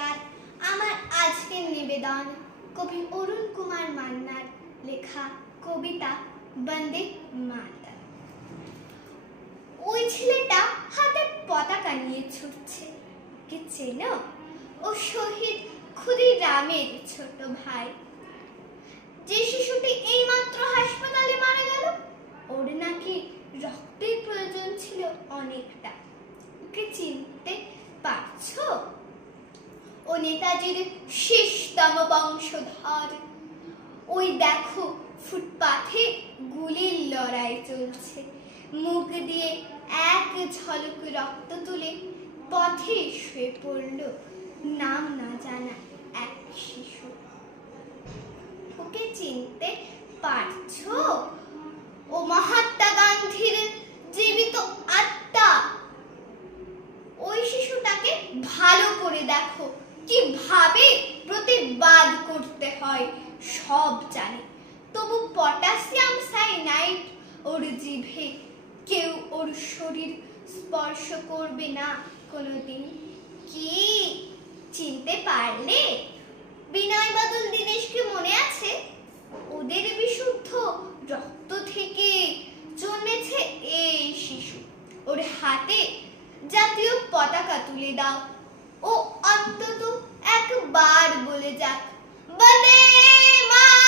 নমস্কার। আমার আজকের নিবেদন কবি অরুণ কুমার মান্নার লেখা কবিতা বন্দে মাতরম। ওই ছেলেটা হাতে পতাকা নিয়ে ছুটছে, কি চেনো? ও শহীদ ক্ষুদিরামের ছোট ভাই। যে শিশুটি এইমাত্র হাসপাতালে মারা গেল, ওর নাকি রক্তের প্রয়োজন ছিল অনেকটা। ওকে চিনতে পারছো? ও নেতাজির শেষতম বংশধর। ওই দেখো ফুটপাথে গুলির লড়াই চলছে, মুখ দিয়ে এক ঝলক রক্ত তুলে পথে শুয়ে পড়ল নাম না জানা এক শিশু। ওকে চিনতে পারছো? ও মহাত্মা গান্ধীর জীবিত আত্মা। ওই শিশুটাকে ভালো করে দেখো, কিভাবে প্রতিবাদ করতে হয় সব জানে, তবু পটাশিয়াম সায়ানাইড ওর জিভে। কেউ ওর শরীর স্পর্শ করবে না কোনোদিন। কি চিনতে পারলে? বিনয় বাদল দীনেশকে মনে আছে? ওদের বিশুদ্ধ রক্ত থেকে জন্মেছে এই শিশু। ওর হাতে জাতীয় পতাকা তুলে দাও, ও অন্তত একবার বলে যাক বন্দে মাতরম।